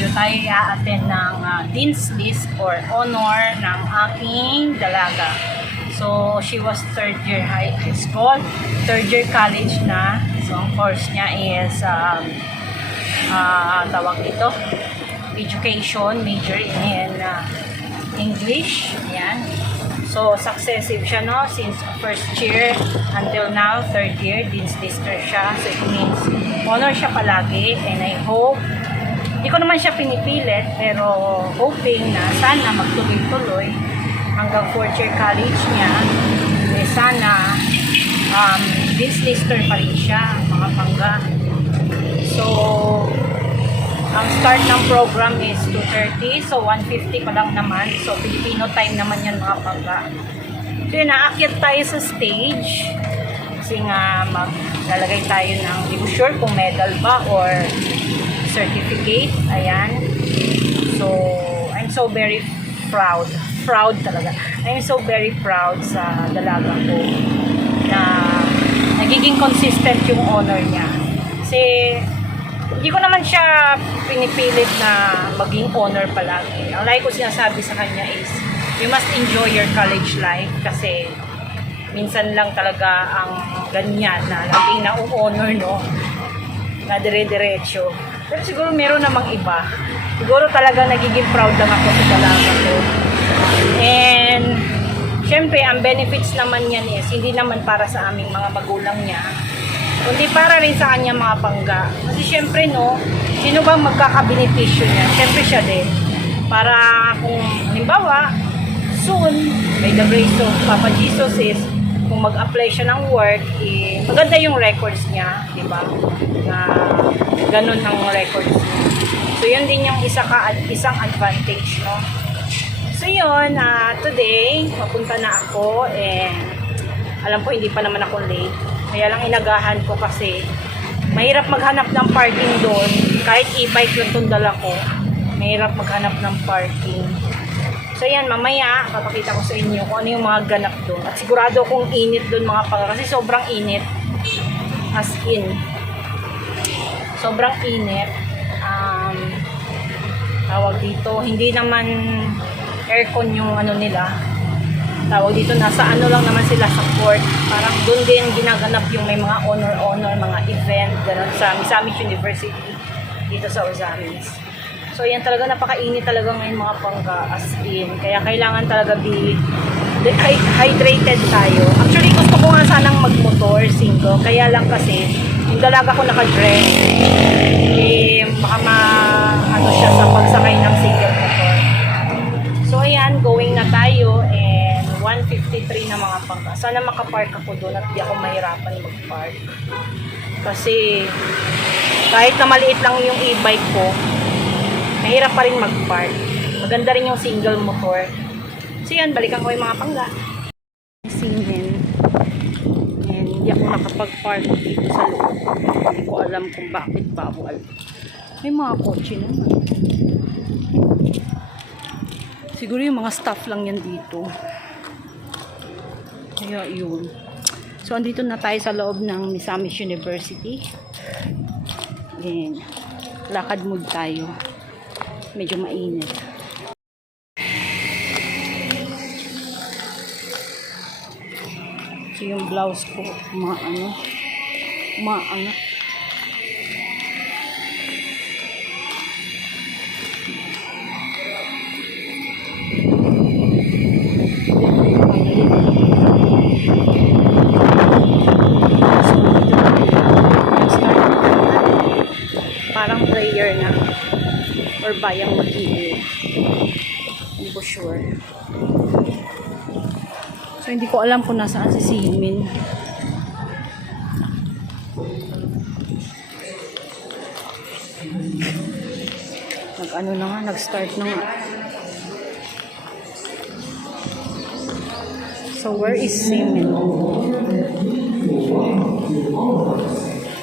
video, tayo i-attend ng Dean's List or Honor ng aking dalaga. So, she was third year high school, third year college na. So, ang course niya is, tawag ito, education, major in English. Ayan. So, successive siya, no? Since first year until now, third year, Dean's Lister siya. So, it means honor siya palagi. And I hope, hindi ko naman siya pinipilit, pero hoping na sana magtuloy-tuloy hanggang fourth year college niya. Eh, sana Dean's Lister pa rin siya, mga pangga. So, ang start ng program is 2:30. So, 1:50 pa lang naman. So, Filipino time naman yan, mga pangga. So, yun, naakyat tayo sa stage. Kasi nga, maglalagay tayo ng, hindi ko sure kung medal ba or certificate. Ayan. So, I'm so very proud. Proud talaga. I'm so very proud sa dalaga ko na nagiging consistent yung honor niya. Kasi, hindi ko naman siya pinipilit na maging honor palagi. Ang lagi ko sinasabi sa kanya is, you must enjoy your college life kasi minsan lang talaga ang ganyan na laging na-honor, no? Na dire-diretso. Pero siguro meron namang iba. Siguro talaga nagiging proud lang ako sa dalaga ko. And, syempre, ang benefits naman yan is, hindi naman para sa aming mga magulang niya, kundi para rin sa kanya mga pangga. Kasi syempre, no, sino bang magkakabenepisyo niya? Syempre siya din. Para kung, halimbawa, soon, by the grace of Papa Jesus is, kung mag-apply siya ng work, eh, maganda yung records niya, di ba? Na ganun ang records niya. So, yun din yung isang advantage, no? So, yun, today, mapunta na ako, and alam ko, hindi pa naman ako late. Kaya lang inagahan ko kasi mahirap maghanap ng parking doon. Kahit e-bike yung tundala ko, mahirap maghanap ng parking. So yan, mamaya papakita ko sa inyo kung ano yung mga ganap doon. At sigurado kung init doon mga pangga kasi sobrang init. As in. Sobrang init. Tawag dito, hindi naman aircon yung ano nila. Tawag dito, nasa ano lang naman sila sa court. Parang doon din ginaganap yung may mga honor, mga event, gano'n sa Misamis University dito sa Ozamis. So yan talaga, napakainit talaga ngayon mga pangga, as in. Kaya kailangan talaga hydrated tayo. Actually, gusto ko nga sanang magmotor, single. Kaya lang kasi, yung dalaga ko nakadress, eh, baka ano siya sa pagsakay ng single motor. So ayan, going na tayo, 1:53 na mga pangga. Sana makapark ako doon at di ako mahirapan mag-park. Kasi kahit na maliit lang yung e-bike ko, mahirap pa rin mag-park. Maganda rin yung single motor. So yan, balikan ko yung mga pangga. Singin. And hindi ako nakapag-park dito sa loob. Hindi ko alam kung bakit bawal. May mga kotse naman. Siguro yung mga staff lang yan dito. Kaya yun. So, andito na tayo sa loob ng Misamis University. Then, lakad mood tayo. Medyo mainit. So, yung blouse ko, umaangat. Parang prayer na or bayang mag-iwi, hindi ko sure. So hindi ko alam kung nasaan si Simin. Nag-ano na nga, nag-start na nga. So where is Simin?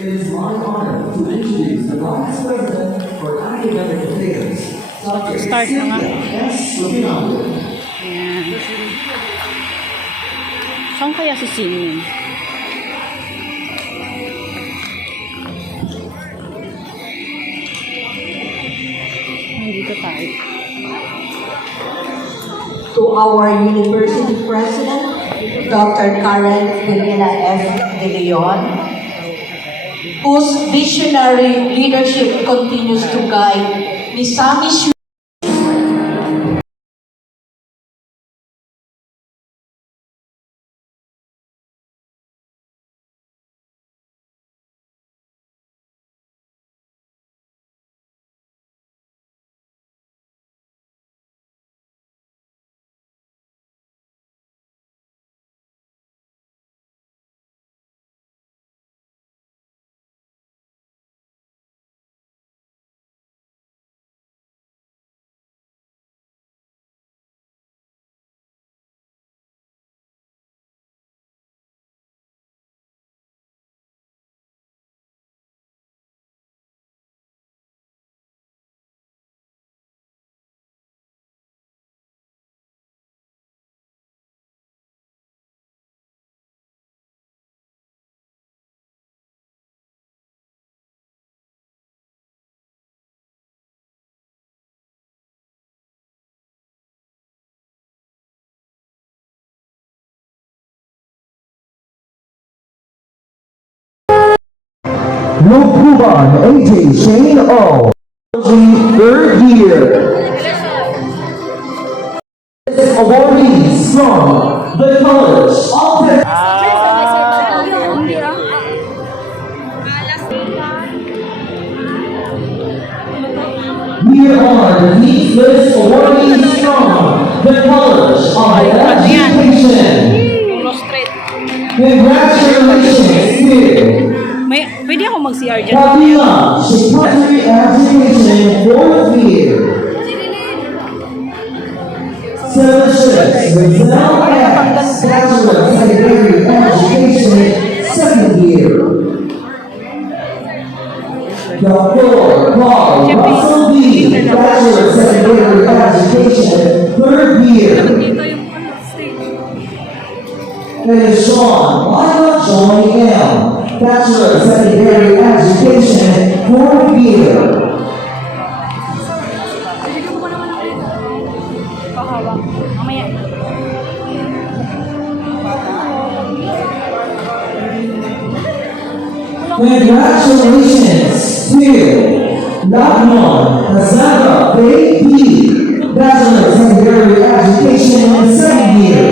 It is my honor to introduce the Vice President for Academic Affairs, Dr. Start na nga. S. Lupinado. Ayan. Saan kaya si Simin? Dito tayo. To our University President, Dr. Karen Delina F. De Leon, whose visionary leadership continues to guide Misamis Luke Cuban, AJ Shane O. Third year. Awardees from the College of Here are the List awardees from the College of Education. Illustrate. Congratulations to Pwede ako mag-CR dyan. Kabila, Secondary Education, 4th year. 7-6, Rizal X, Bachelor of Secondary Education, 2nd year. Dr. Paul Russell B, Bachelor of Secondary Education, 3rd year. And Sean Lila Joy M, Bachelor of Secondary Education, 4th year. Pahawak. Mamaya. Congratulations to Lakman Cassandra Faye P, Bachelor of Secondary Education, 2nd year.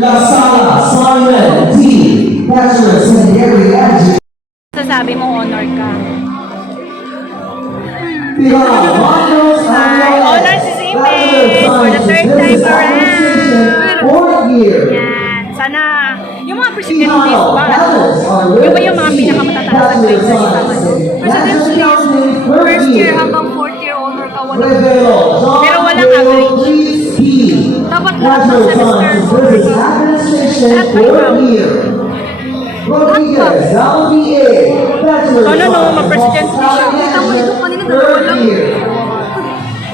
La Sala Simon T, Bachelor of Secondary Education. Sasabi mo honor ka. Hi, honor si Simen for the 3rd time around. 4th year. Yan. Sana, yung mga president list ba? Yung ba yung mga pinakamatatas na grade sa listaman? President list, first year hanggang 4th year honor ka, walang. Pero walang average. Dapat lahat ng semester honor ka. Lahat pa ikaw. Rodriguez, LBA, Bachelor Ano no, ma-president siya. Kita mo ito kanina dalawa lang.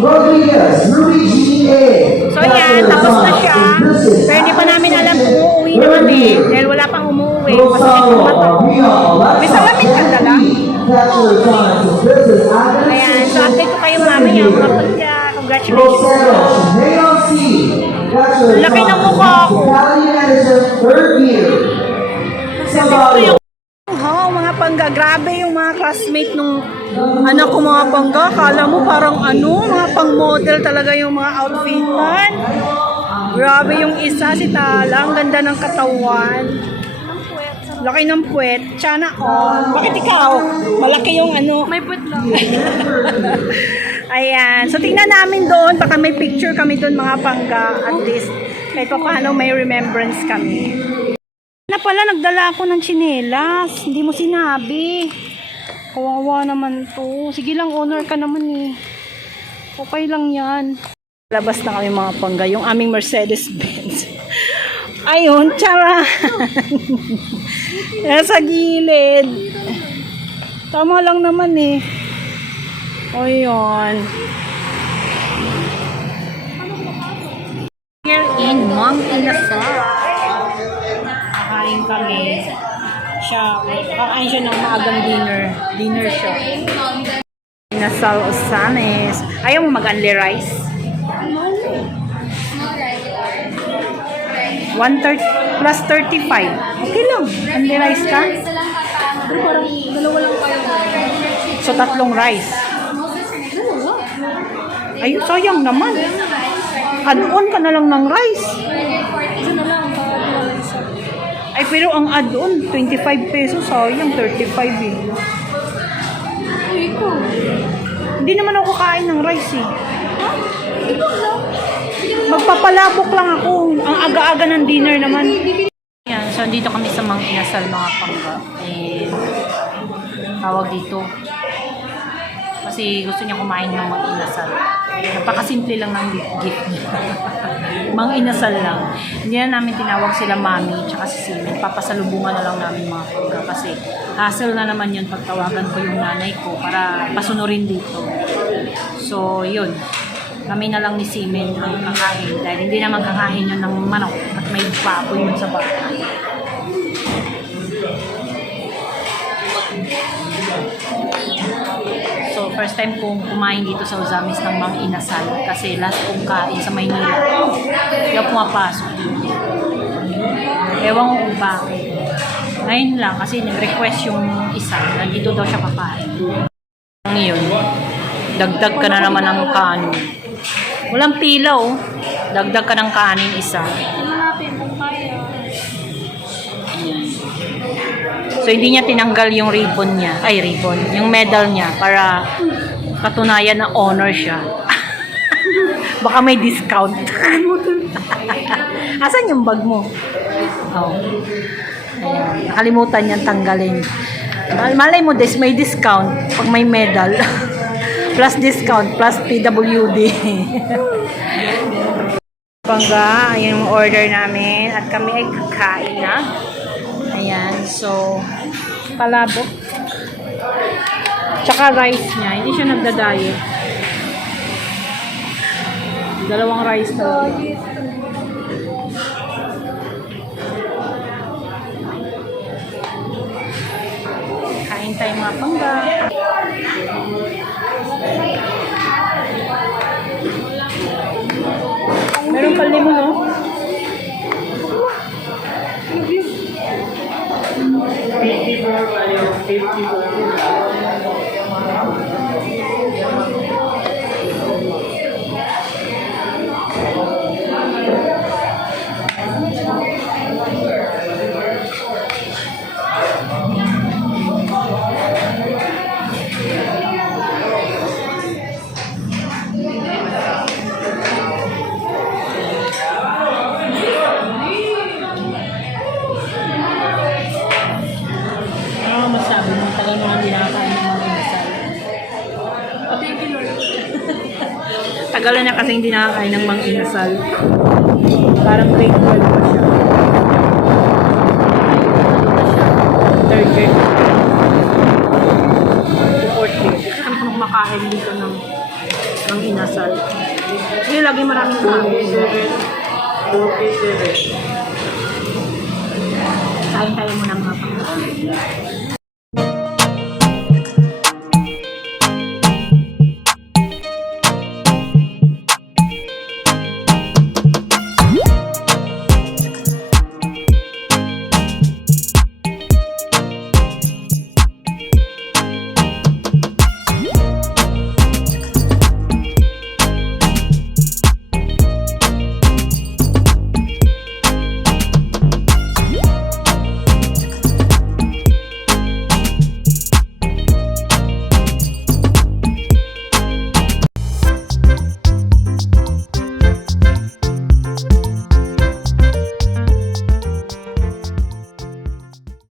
Rodriguez, Ruby G.A. So yan, tapos na siya. Pero hindi pa namin alam kung uuwi na kami. Dahil wala pang umuwi. Masakit yung mata ko. May salamin ka dala. Ayan, so update ko kayo mamaya. Mga pagka, congratulations. Laki ng mukha ko. Third year. Mga pangga, grabe yung mga classmate nung anak ko mga pangga. Kala mo parang mga pang-model talaga yung mga outfitan. Grabe yung isa, si Tala. Ang ganda ng katawan. Laki ng puwet. Tsana on. Bakit ikaw? Malaki yung May puwet lang. Ayan. So, tingnan namin doon. Baka may picture kami doon mga pangga. At least, kahit pa paano may remembrance kami. Na pala, nagdala ako ng tsinelas. Hindi mo sinabi. Kawawa naman to. Sige lang, honor ka naman eh. Okay lang yan. Labas na kami mga pangga. Yung aming Mercedes-Benz. Ayun, tiyara. Nasa gilid. Tama lang naman eh. Ayun. Here in Mount Inasal. Kakain kami. Kakain siya ng maagang dinner. Dinner siya. Inasal Osanes. Ayaw mo mag-only rice? 130 plus 35. Okay lang. Only rice ka? Pero parang dalawa lang kayo. So, tatlong rice. Ay, sayang naman. Add-on ka na lang ng rice. Isa na lang. Para isa. Ay, pero ang add-on, 25 pesos. Sayang, 35 eh. Ikaw. Hindi naman ako kakain ng rice eh. Ikaw lang. Magpapalabok lang ako. Ang aga-aga ng dinner naman. Yan, so dito kami sa Mang Inasal mga pangga. And tawag dito. Kasi gusto niya kumain ng Mang Inasal. Napakasimple lang ng gift niya. Mang Inasal lang. Hindi na namin tinawag sila mami tsaka si Simin. Papasalubungan na lang namin mga pangga. Kasi hassle na naman yun pagtawagan ko yung nanay ko para pasunurin dito. So, yun. Kami na lang ni Simen ang kakain dahil hindi naman kakain yun ng manok at may baboy yun sa bahay. So, first time kong kumain dito sa Ozamis ng Mang Inasal kasi last kong kain sa Maynila. Kaya pumapasok dito. Ewan ko kung bakit. Ngayon lang kasi nag-request yung isa na dito daw siya kakain. Ngayon, dagdag ka na naman ng kanin. Walang pila oh. Dagdag ka ng kanin isa. Hanapin kung kaya. Ayan. So, hindi niya tinanggal yung ribbon niya. Ay, ribbon. Yung medal niya para katunayan na honor siya. Baka may discount. Asan yung bag mo? Oh. Ayan. Nakalimutan niyang tanggalin. Malay mo, may discount pag may medal. Plus discount, plus PWD. Pangga, ayun yung order namin. At kami ay kakain na. Ayan, so, palabok. Tsaka rice niya. Hindi siya nagda-diet. Dalawang rice na. Kain tayo mga pangga. Meron pa limon, no? Ano masabi mo? Tagal mo nang dinakain ng mga inasal. Thank you, Lord. Tagal na niya kasi hindi nakakain ng mang inasal. Parang grade 12 pa siya. Third grade. To fourth grade. Kasi kami kung kumakain dito ng mang inasal. Kasi lagi maraming kain. Kain tayo muna mga pangkain.